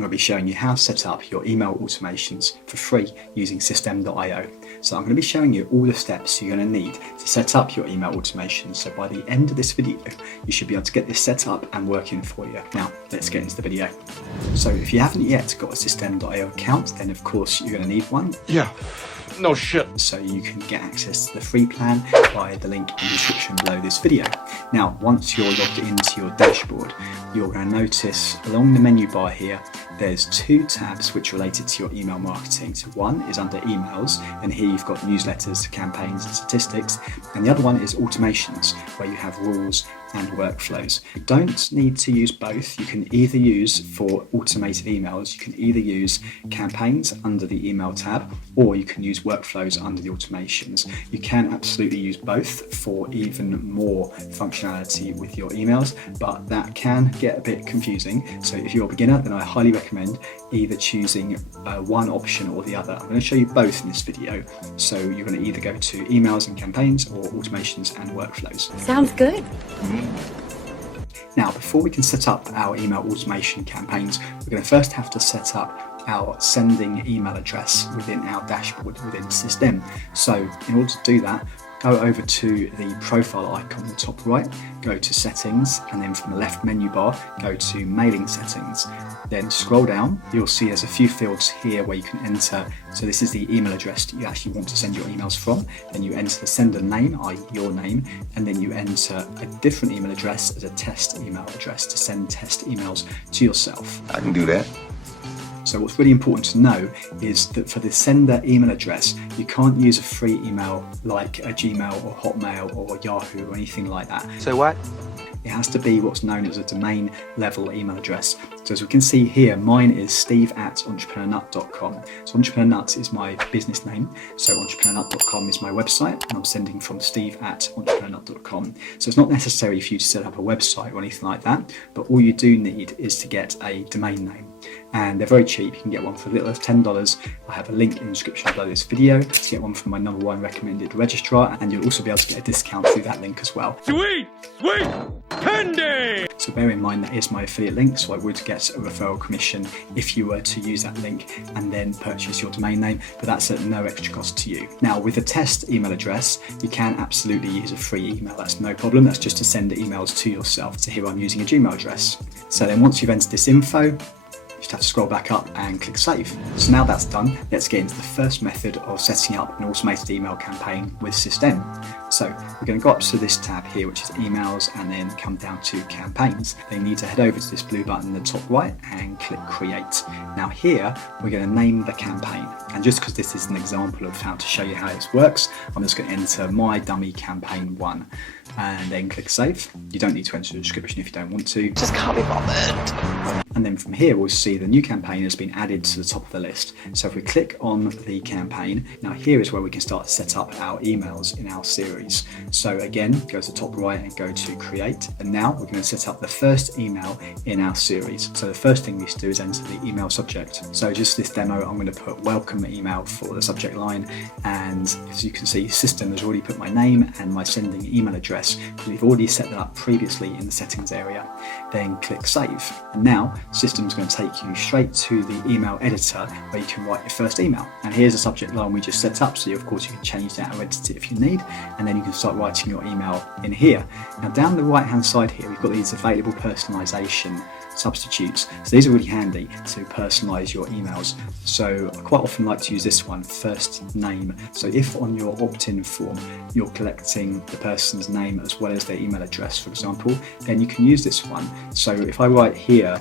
I'm going to be showing you how to set up your email automations for free using system.io. So I'm going to be showing you all the steps you're going to need to set up your email automations. So by the end of this video, you should be able to get this set up and working for you. Now, let's get into the video. So if you haven't yet got a system.io account, then of course you're going to need one. Yeah. No shit. So you can get access to the free plan via the link in the description below this video. Now, once you're logged into your dashboard, you're going to notice along the menu bar here, there's two tabs which are related to your email marketing. So one is under emails, and here you've got newsletters, campaigns, and statistics. And the other one is automations, where you have rules and workflows. You don't need to use both. You can either use for automated emails, you can either use campaigns under the email tab, or you can use workflows under the automations. You can absolutely use both for even more functionality with your emails, but that can get a bit confusing. So if you're a beginner, then I highly recommend either choosing one option or the other. I'm going to show you both in this video. So you're going to either go to emails and campaigns or automations and workflows. Sounds good. Now, before we can set up our email automation campaigns, we're going to first have to set up our sending email address within our dashboard within the system. So in order to do that, go over to the profile icon on the top right, go to settings, and then from the left menu bar, go to mailing settings. Then scroll down, you'll see there's a few fields here where you can enter. So this is the email address that you actually want to send your emails from. Then you enter the sender name, i.e. your name, and then you enter a different email address as a test email address to send test emails to yourself. I can do that. So what's really important to know is that for the sender email address, you can't use a free email like a Gmail or Hotmail or Yahoo or anything like that. So what? It has to be what's known as a domain level email address. So as we can see here, mine is steve@entrepreneurnut.com. So Entrepreneur is my business name. So entrepreneurnut.com is my website, and I'm sending from steve@entrepreneurnut.com. So it's not necessary for you to set up a website or anything like that, but all you do need is to get a domain name. And they're very cheap. You can get one for as little as $10. I have a link in the description below this video to get one from my #1 recommended registrar, and you'll also be able to get a discount through that link as well. Sweet candy! So bear in mind that is my affiliate link, so I would get a referral commission if you were to use that link and then purchase your domain name, but that's at no extra cost to you. Now, with a test email address, you can absolutely use a free email. That's no problem. That's just to send emails to yourself. So here I'm using a Gmail address. So then once you've entered this info, you just have to scroll back up and click save. So now that's done, let's get into the first method of setting up an automated email campaign with System. So we're going to go up to this tab here, which is emails, and then come down to campaigns. Then you need to head over to this blue button in the top right and click create. Now here, we're going to name the campaign. And just because this is an example of how to show you how this works, I'm just going to enter my dummy campaign 1 and then click save. You don't need to enter the description if you don't want to. Just can't be bothered. And then from here, we'll see the new campaign has been added to the top of the list. So if we click on the campaign, now here is where we can start to set up our emails in our series. So again, go to the top right and go to create. And now we're going to set up the first email in our series. So the first thing we need to do is enter the email subject. So just this demo, I'm going to put welcome email for the subject line. And as you can see, System has already put my name and my sending email address. We've already set that up previously in the settings area. Then click save. And now System's going to take you straight to the email editor where you can write your first email. And here's the subject line we just set up. So of course you can change that or edit it if you need. And then you can start writing your email in here. Now down the right hand side here, we've got these available personalization substitutes. So these are really handy to personalize your emails. So I quite often like to use this one, first name. So if on your opt-in form you're collecting the person's name as well as their email address, for example, then you can use this one. So if I write here,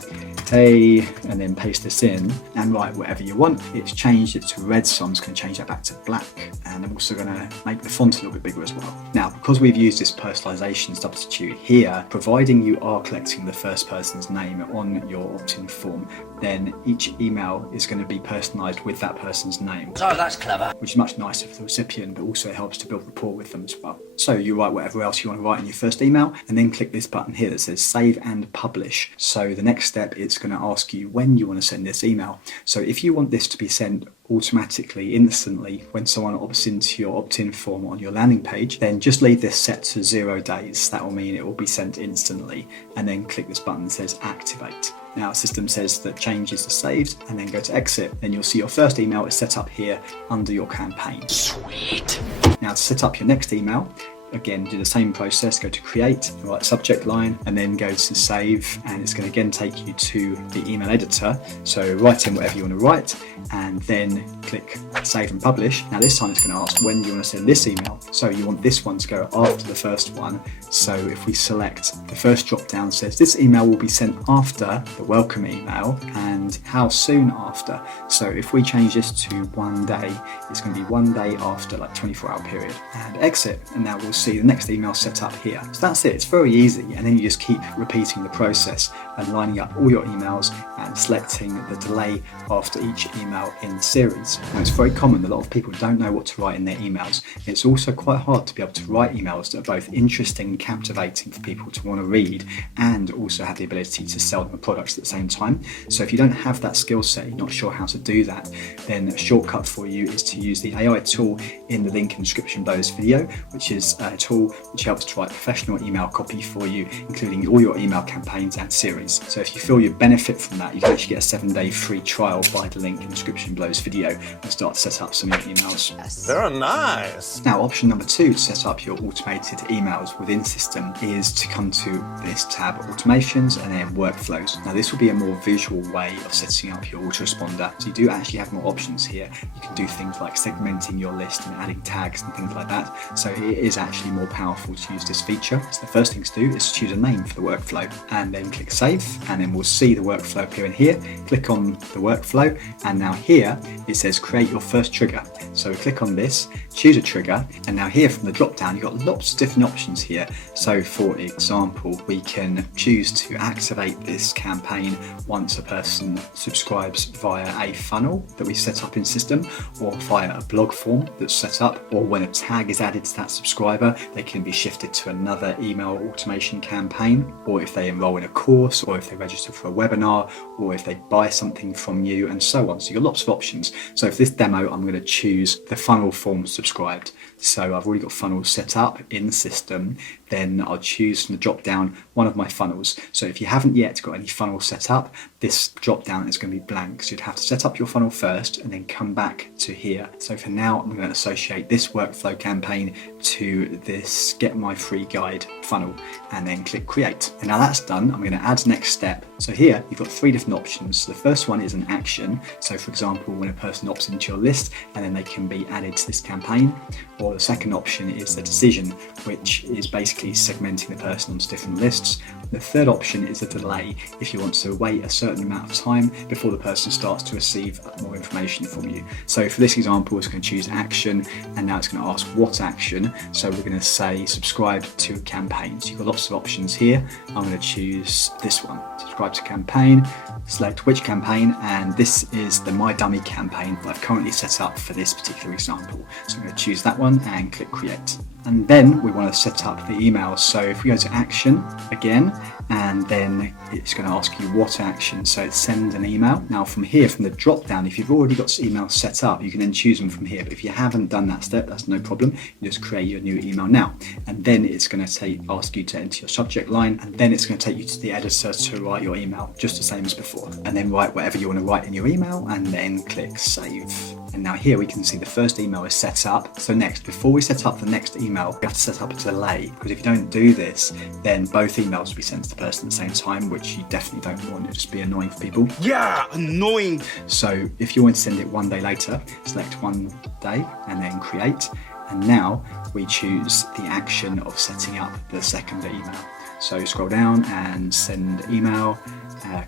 hey, and then paste this in and write whatever you want, it's changed it to red, so I'm just going to change that back to black, and I'm also going to make the font a little bit bigger as well. Now, because we've used this personalization substitute here, providing you are collecting the first person's name on your opt-in form, then each email is going to be personalized with that person's name. Oh, that's clever. Which is much nicer for the recipient, but also helps to build rapport with them as well. So you write whatever else you want to write in your first email, and then click this button here that says save and publish. So the next step, it's going to ask you when you want to send this email. So if you want this to be sent automatically, instantly, when someone opts into your opt-in form on your landing page, then just leave this set to 0 days. That will mean it will be sent instantly, and then click this button that says activate. Now, the system says that changes are saved, and then go to exit. Then you'll see your first email is set up here under your campaign. Sweet. Now, to set up your next email, again, do the same process, go to create, write subject line, and then go to save, and it's going to again take you to the email editor. So write in whatever you want to write, and then click save and publish. Now this time it's going to ask when do you want to send this email. So you want this one to go after the first one. So if we select the first drop down, says this email will be sent after the welcome email, and how soon after. So if we change this to 1 day, it's going to be 1 day after, like 24-hour period, and exit. And now we'll see the next email set up here. So that's it, it's very easy, and then you just keep repeating the process and lining up all your emails and selecting the delay after each email in the series. Now it's very common, a lot of people don't know what to write in their emails. It's also quite hard to be able to write emails that are both interesting and captivating for people to want to read, and also have the ability to sell them products at the same time. So if you don't have that skill set, you're not sure how to do that, then a shortcut for you is to use the AI tool in the link in the description below this video, which is a tool which helps to write professional email copy for you, including all your email campaigns and series. So if you feel you benefit from that, you can actually get a 7-day free trial by the link in the description below this video and start to set up some of your emails. Very nice. Now, option number 2 to set up your automated emails within System is to come to this tab, automations, and then workflows. Now this will be a more visual way of setting up your autoresponder. So you do actually have more options here. You can do things like segmenting your list and adding tags and things like that. So it is actually more powerful to use this feature. So the first thing to do is to choose a name for the workflow, and then click save, and then we'll see the workflow appearing here. Click on the workflow, and now here it says create your first trigger. So click on this, choose a trigger, and now here from the drop down you've got lots of different options here. So for example, we can choose to activate this campaign once a person subscribes via a funnel that we set up in System, or via a blog form that's set up, or when a tag is added to that subscriber, they can be shifted to another email automation campaign, or if they enroll in a course, or if they register for a webinar, or if they buy something from you, and so on. So you've got lots of options. So for this demo, I'm going to choose the funnel form subscribed. So I've already got funnels set up in the System. Then I'll choose from the drop down one of my funnels. So if you haven't yet got any funnels set up, this drop down is going to be blank. So you'd have to set up your funnel first and then come back to here. So for now, I'm going to associate this workflow campaign to this Get My Free Guide funnel, and then click create. And now that's done, I'm going to add next step. So here you've got 3 different options. So the first one is an action. So for example, when a person opts into your list, and then they can be added to this campaign. Or the second option is the decision, which is basically segmenting the person onto different lists. The third option is a delay, if you want to wait a certain amount of time before the person starts to receive more information from you. So for this example, it's going to choose action, and now it's going to ask what action. So we're going to say subscribe to a campaign. So you've got lots of options here. I'm going to choose this one, subscribe to campaign, select which campaign, and this is the My Dummy campaign that I've currently set up for this particular example. So I'm going to choose that one and click create. And then we want to set up the email. So if we go to action again, and then it's going to ask you what action. So it's send an email. Now from here, from the drop down, if you've already got emails set up, you can then choose them from here. But if you haven't done that step, that's no problem. You just create your new email now. And then it's going to ask you to enter your subject line, and then it's going to take you to the editor to write your email, just the same as before. And then write whatever you want to write in your email, and then click save. And now here we can see the first email is set up. So next, before we set up the next email, we have to set up a delay, because if you don't do this, then both emails will be sent to the person at the same time, which you definitely don't want. It'll just be annoying for people. Yeah, annoying. So if you want to send it 1 day later, select 1 day and then create. And now we choose the action of setting up the second email. So scroll down and send email,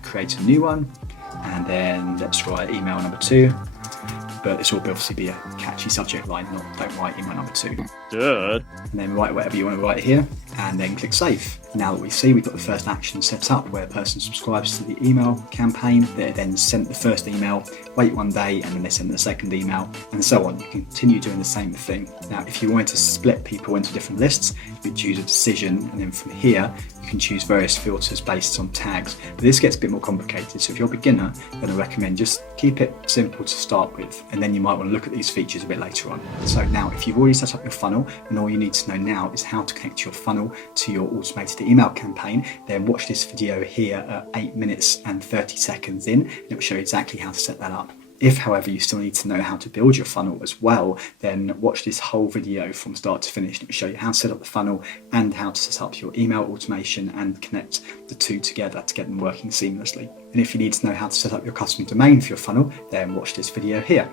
create a new one, and then let's write email number 2. But this will obviously be a catchy subject line, not don't write email number 2. Duh. And then write whatever you want to write here, and then click save. Now that we see we've got the first action set up, where a person subscribes to the email campaign, they then sent the first email, wait 1 day, and then they send the second email, and so on. You continue doing the same thing. Now if you wanted to split people into different lists, you choose a decision, and then from here You can choose various filters based on tags, but this gets a bit more complicated. So if you're a beginner, then I recommend just keep it simple to start with, and then you might want to look at these features a bit later on. So now, if you've already set up your funnel, and all you need to know now is how to connect your funnel to your automated email campaign, then watch this video here at 8 minutes and 30 seconds in, and it will show you exactly how to set that up. If, however, you still need to know how to build your funnel as well, then watch this whole video from start to finish. It will show you how to set up the funnel and how to set up your email automation and connect the two together to get them working seamlessly. And if you need to know how to set up your custom domain for your funnel, then watch this video here.